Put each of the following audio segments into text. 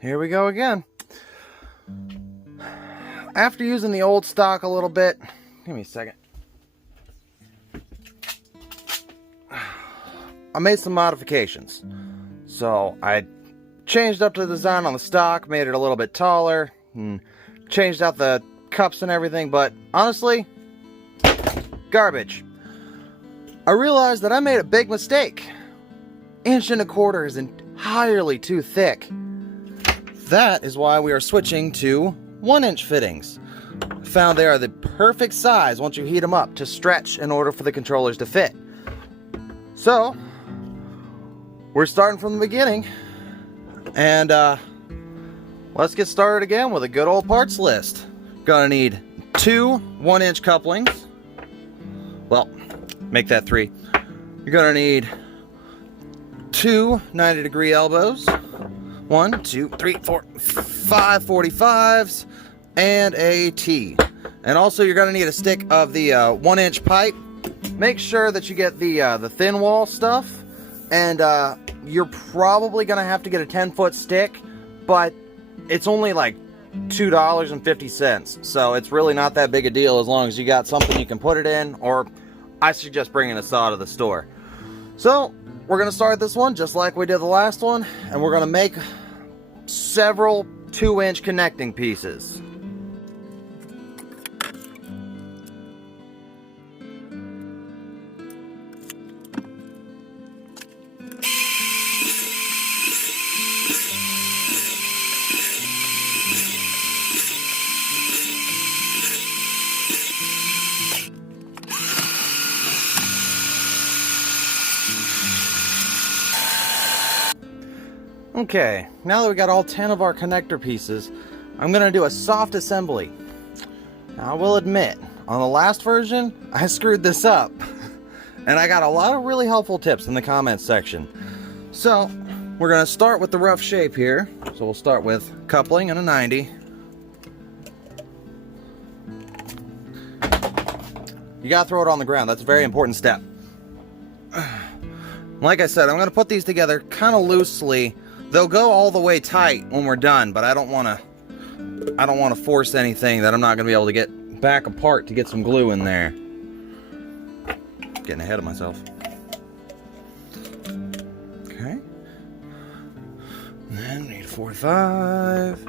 Here we go again. After using the old stock a little bit, give me a second. I made some modifications. So I changed up the design on the stock, made it a little bit taller, and changed out the cups and everything, but honestly, garbage. I realized that I made a big mistake. 1.25 inches is entirely too thick. That is why we are switching to 1-inch fittings. Found they are the perfect size once you heat them up to stretch in order for the controllers to fit. So, we're starting from the beginning, and let's get started again with a good old parts list. Gonna need 2 1-inch couplings. Well, make that 3. You're gonna need 2 90-degree elbows. 1, 2, 3, 4, 5 45s, and a T. And also you're gonna need a stick of the 1-inch pipe. Make sure that you get the thin wall stuff, and you're probably gonna have to get a 10-foot stick, but it's only like $2.50, so it's really not that big a deal as long as you got something you can put it in, or I suggest bringing a saw to the store. So we're gonna start this one just like we did the last one, and we're gonna make several 2-inch connecting pieces. Okay, now that we got all 10 of our connector pieces, I'm going to do a soft assembly. Now, I will admit, on the last version, I screwed this up. And I got a lot of really helpful tips in the comments section. So, we're going to start with the rough shape here. So we'll start with coupling and a 90. You got to throw it on the ground. That's a very important step. Like I said, I'm going to put these together kind of loosely. They'll go all the way tight when we're done, but I don't want to force anything that I'm not going to be able to get back apart to get some glue in there. Getting ahead of myself. Okay. And then we need a 45.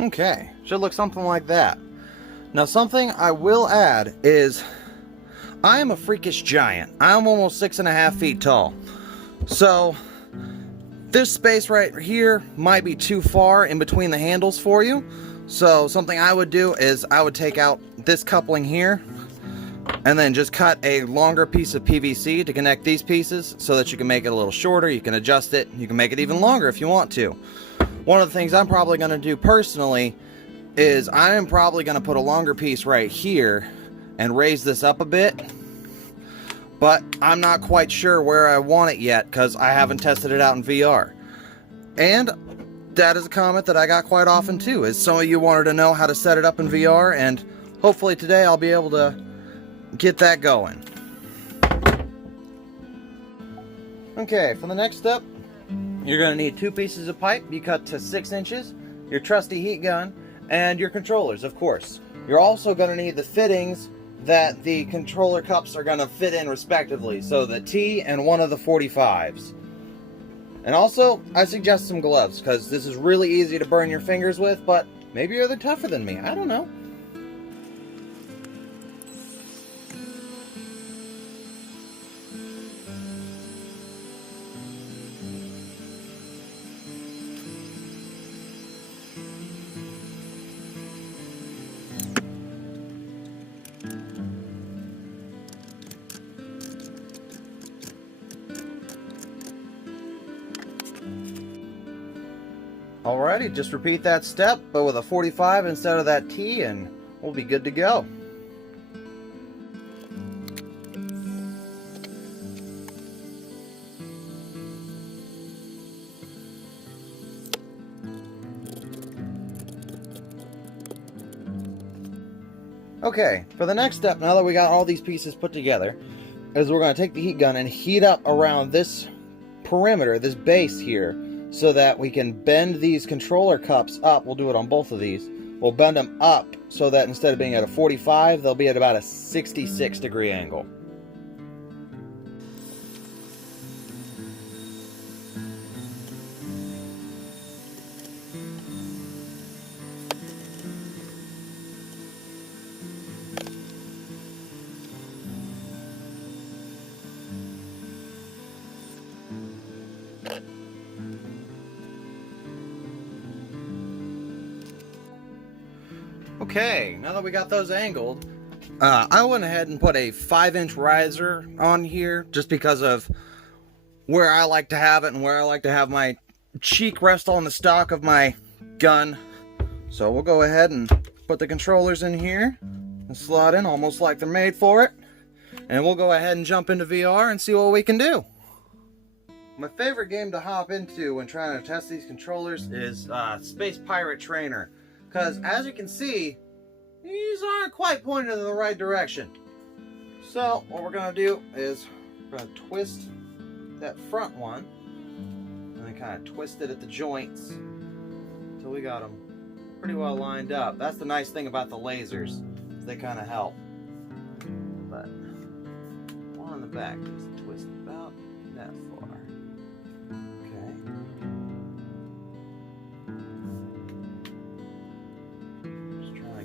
Okay, should look something like that. Now, something I will add is I am a freakish giant. I'm almost 6.5 feet tall. So this space right here might be too far in between the handles for you. So something I would do is I would take out this coupling here and then just cut a longer piece of PVC to connect these pieces so that you can make it a little shorter. You can adjust it. You can make it even longer if you want to. One of the things I'm probably going to do personally is I am probably going to put a longer piece right here and raise this up a bit. But I'm not quite sure where I want it yet because I haven't tested it out in VR. And that is a comment that I got quite often too, is some of you wanted to know how to set it up in VR, and hopefully today I'll be able to get that going. Okay, for the next step, you're going to need 2 pieces of pipe you cut to 6 inches, your trusty heat gun, and your controllers, of course. You're also going to need the fittings that the controller cups are going to fit in respectively, so the T and one of the 45s. And also, I suggest some gloves, because this is really easy to burn your fingers with, but maybe you're tougher than me, I don't know. Alrighty, just repeat that step, but with a 45 instead of that T, and we'll be good to go. Okay, for the next step, now that we got all these pieces put together, is we're going to take the heat gun and heat up around this perimeter, this base here, so that we can bend these controller cups up. We'll do it on both of these. We'll bend them up so that instead of being at a 45, they'll be at about a 66-degree angle. Okay, now that we got those angled, I went ahead and put a 5-inch riser on here just because of where I like to have it and where I like to have my cheek rest on the stock of my gun. So we'll go ahead and put the controllers in here and slot in almost like they're made for it. And we'll go ahead and jump into VR and see what we can do. My favorite game to hop into when trying to test these controllers is Space Pirate Trainer. Because, as you can see, these aren't quite pointed in the right direction. So, what we're going to do is we're going to twist that front one. And then kind of twist it at the joints until we got them pretty well lined up. That's the nice thing about the lasers. They kind of help. But, one on the back, just twist about that far.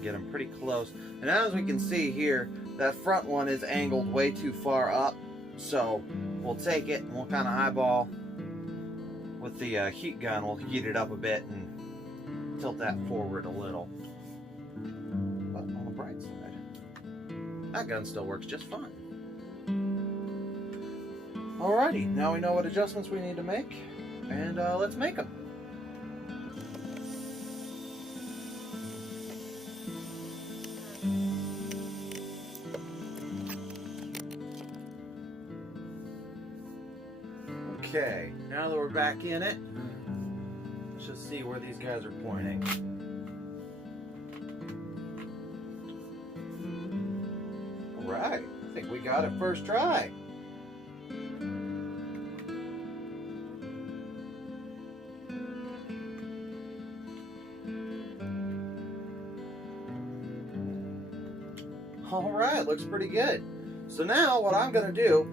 Get them pretty close, and as we can see here, that front one is angled way too far up, so we'll take it and we'll kind of eyeball with the heat gun. We'll heat it up a bit and tilt that forward a little, but on the bright side, that gun still works just fine. Alrighty, now we know what adjustments we need to make, and let's make them. Okay, now that we're back in it, let's just see where these guys are pointing. Alright, I think we got it first try. Alright, looks pretty good. So now what I'm going to do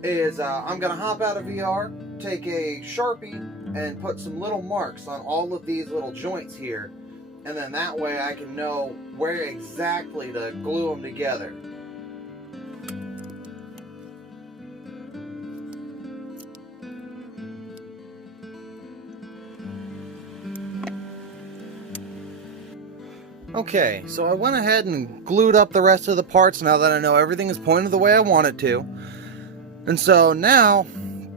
is I'm going to hop out of VR, take a Sharpie, and put some little marks on all of these little joints here, and then that way I can know where exactly to glue them together. Okay, so I went ahead and glued up the rest of the parts now that I know everything is pointed the way I want it to. And so now,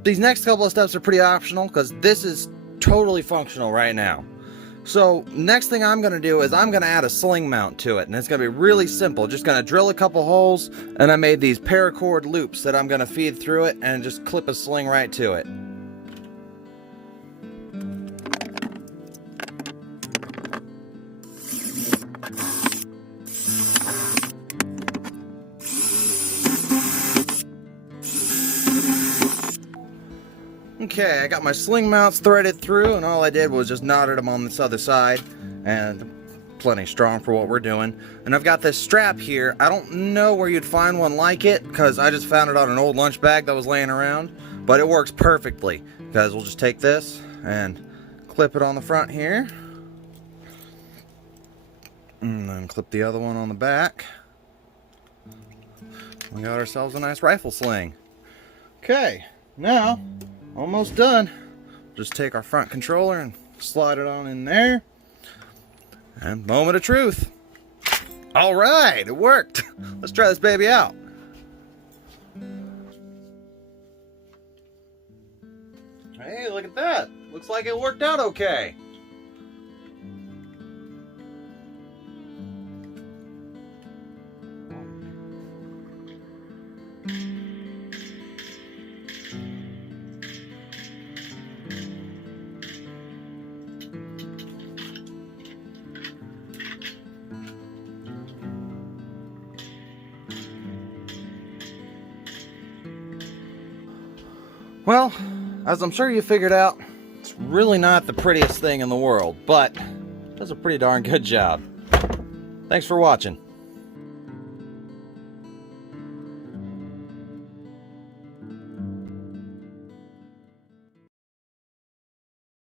these next couple of steps are pretty optional because this is totally functional right now. So next thing I'm going to do is I'm going to add a sling mount to it, and it's going to be really simple. Just going to drill a couple holes, and I made these paracord loops that I'm going to feed through it and just clip a sling right to it. Okay, I got my sling mounts threaded through, and all I did was just knotted them on this other side, and plenty strong for what we're doing. And I've got this strap here. I don't know where you'd find one like it, because I just found it on an old lunch bag that was laying around, but it works perfectly, because we'll just take this and clip it on the front here, and then clip the other one on the back. We got ourselves a nice rifle sling. Okay, now almost done. Just take our front controller and slide it on in there. And moment of truth. Alright, it worked. Let's try this baby out. Hey, look at that. Looks like it worked out okay. Well, as I'm sure you figured out, it's really not the prettiest thing in the world, but it does a pretty darn good job. Thanks for watching.